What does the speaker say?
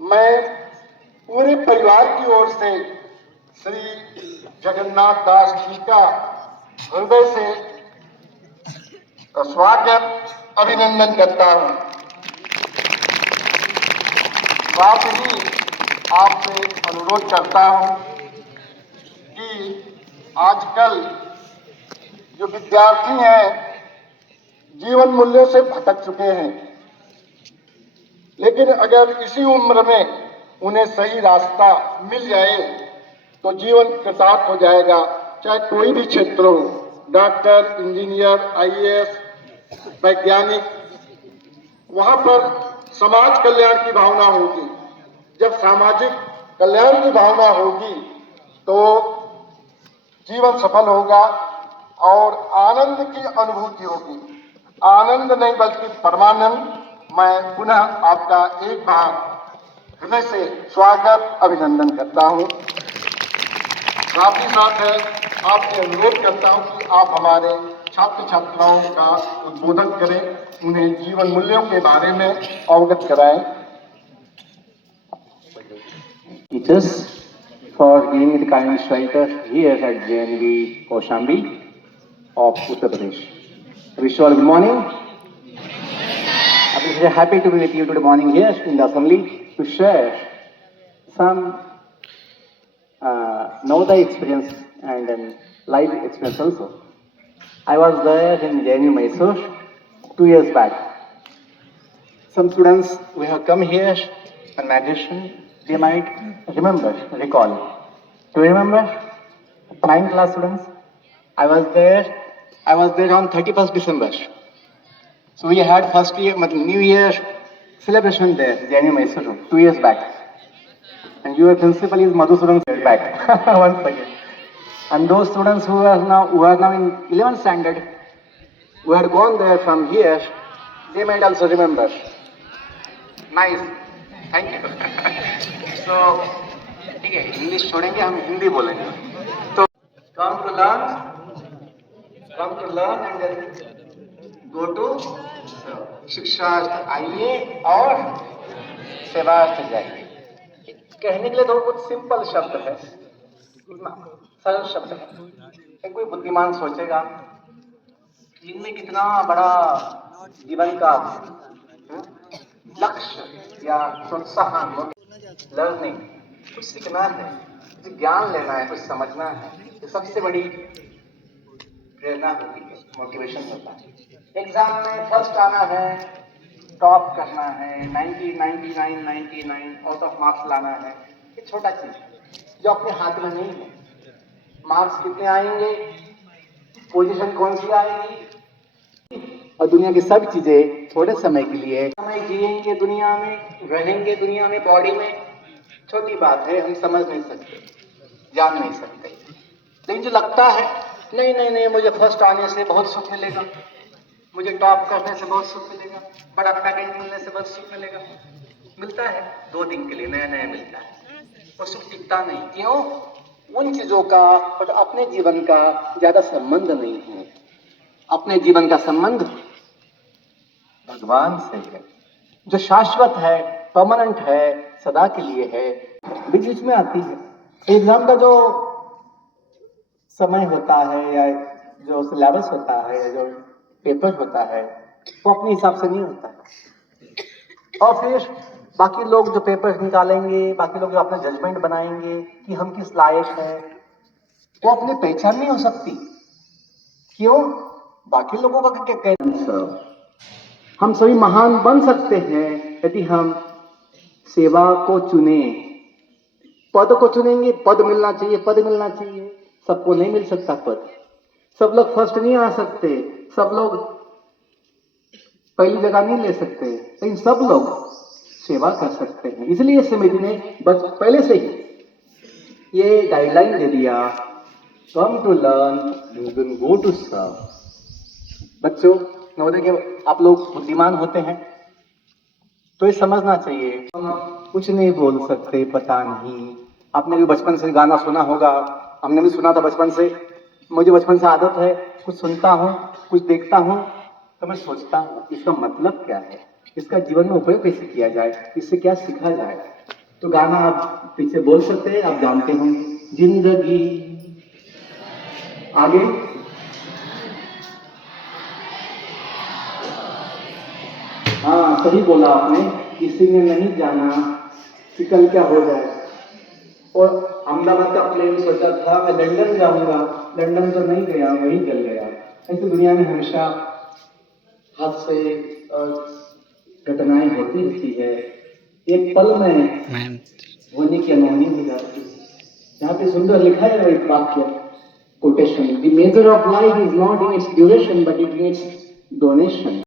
मैं पूरे परिवार की ओर से श्री जगन्नाथ दास जी का हृदय से स्वागत अभिनंदन करता हूं। साथ ही आपसे अनुरोध करता हूं कि आजकल जो विद्यार्थी हैं जीवन मूल्यों से भटक चुके हैं, लेकिन अगर इसी उम्र में उन्हें सही रास्ता मिल जाए तो जीवन कृतार्थ हो जाएगा। चाहे कोई भी क्षेत्र हो, डॉक्टर, इंजीनियर, आईएएस, वैज्ञानिक, वहां पर समाज कल्याण की भावना होगी। जब सामाजिक कल्याण की भावना होगी तो जीवन सफल होगा और आनंद की अनुभूति होगी। आनंद नहीं बल्कि परमानंद। मैं पुनः आपका एक बार हृदय से स्वागत अभिनंदन करता हूं। साथ ही साथ आपसे अनुरोध करता हूं कि आप हमारे छात्र छात्राओं का उद्बोधन करें, उन्हें जीवन मूल्यों के बारे में अवगत कराएं। Teachers for giving me the kind shelter here at JNV Kaushambi of Uttar Pradesh. I wish you all good morning. I'm very happy to be with you today morning here in the assembly to share some Navodaya experience and then life experience also. I was there in JNU Mysore 2 years back. Some students who have come here on graduation, they might recall. Do you remember? 9th class students? I was there on 31st December. So we had first year, New Year celebration there, JNU Mysore, 2 years back. And your principal is Madhusudan back once again. And those students who are now in 11th standard, who had gone there from here, they might also remember. Nice. Thank you. So, ठीक है, English छोड़ेंगे, हम हिंदी बोलेंगे. तो come to learn and then go to शिक्षार्थ आइए और सेवार्थ जाइए. कहने के लिए तो बहुत सिंपल शब्द है, सरल शब्द है. कोई बुद्धिमान सोचेगा इनमें कितना बड़ा जीवन का लक्ष्य या प्रोत्साहन, लर्निंग, कुछ सीखना है, कुछ ज्ञान लेना है, कुछ समझना है, ये सबसे बड़ी प्रेरणा होती है, मोटिवेशन होता है. एग्जाम में फर्स्ट आना है, टॉप करना है, 90, 99, 99 आउट ऑफ मार्क्स लाना है, ये छोटा चीज है जो अपने हाथ में नहीं है. मार्क्स कितने आएंगे, पोजीशन कौन सी आएगी, और दुनिया की सब चीजें थोड़े समय के लिए, समय जिएंगे दुनिया में, रहेंगे दुनिया में, बॉडी में, छोटी बात है, हम समझ नहीं सकते, जान नहीं सकते. लेकिन जो लगता है नहीं, मुझे फर्स्ट आने से बहुत सुख मिलेगा, मुझे टॉप करने से बहुत सुख मिलेगा, बड़ा पैकेज मिलने से बहुत सुख मिलेगा, मिलता है 2 दिन के लिए, नया मिलता है, वो सुख टिकता नहीं. क्यों? उन चीजों का और अपने जीवन का ज्यादा संबंध नहीं है. अपने जीवन का संबंध भगवान से है, जो शाश्वत है, परमानेंट है, सदा के लिए है. बीच में आती है एग्जाम का जो समय होता है या जो सिलेबस होता है या जो पेपर होता है, वो अपने हिसाब से नहीं होता है. और फिर बाकी लोग जो पेपर निकालेंगे, बाकी लोग जो अपना जजमेंट बनाएंगे कि हम किस लायक हैं, वो अपनी पहचान नहीं हो सकती. क्यों? बाकी लोगों का क्या कहना. हम सभी महान बन सकते हैं यदि हम सेवा को चुने. पद को चुनेंगे, पद मिलना चाहिए, सबको नहीं मिल सकता पद. सब लोग फर्स्ट नहीं आ सकते, सब लोग पहली जगह नहीं ले सकते, लेकिन सब लोग सेवा कर सकते हैं. इसलिए समिति ने बस पहले से ही ये गाइडलाइन दे दिया, come to learn, go to serve. बच्चों, नवोदय के आप लोग बुद्धिमान होते हैं तो ये समझना चाहिए, हम कुछ नहीं बोल सकते, पता नहीं. आपने भी बचपन से गाना सुना होगा, हमने भी सुना था बचपन से. मुझे बचपन से आदत है, कुछ सुनता हूँ, कुछ देखता हूँ तो मैं सोचता हूँ इसका मतलब क्या है, इसका जीवन में उपयोग कैसे किया जाए, इससे क्या सीखा जाए. तो गाना आप पीछे बोल सकते हैं, आप जानते होंगे, जिंदगी आगे। हाँ सही बोला आपने, किसी ने नहीं जाना कि कल क्या हो जाए। और अहमदाबाद का प्लेन सोचा था मैं लंदन जाऊंगा, लंदन तो नहीं गया, वही जल गया। ऐसे दुनिया में हमेशा हादसे और घटनाएं होती रहती है, एक पल में होने की अनहोनी हो जाती है। यहाँ पे सुंदर लिखा है वो एक वाक्य, quotation, the measure of life is not in its duration but in its donation.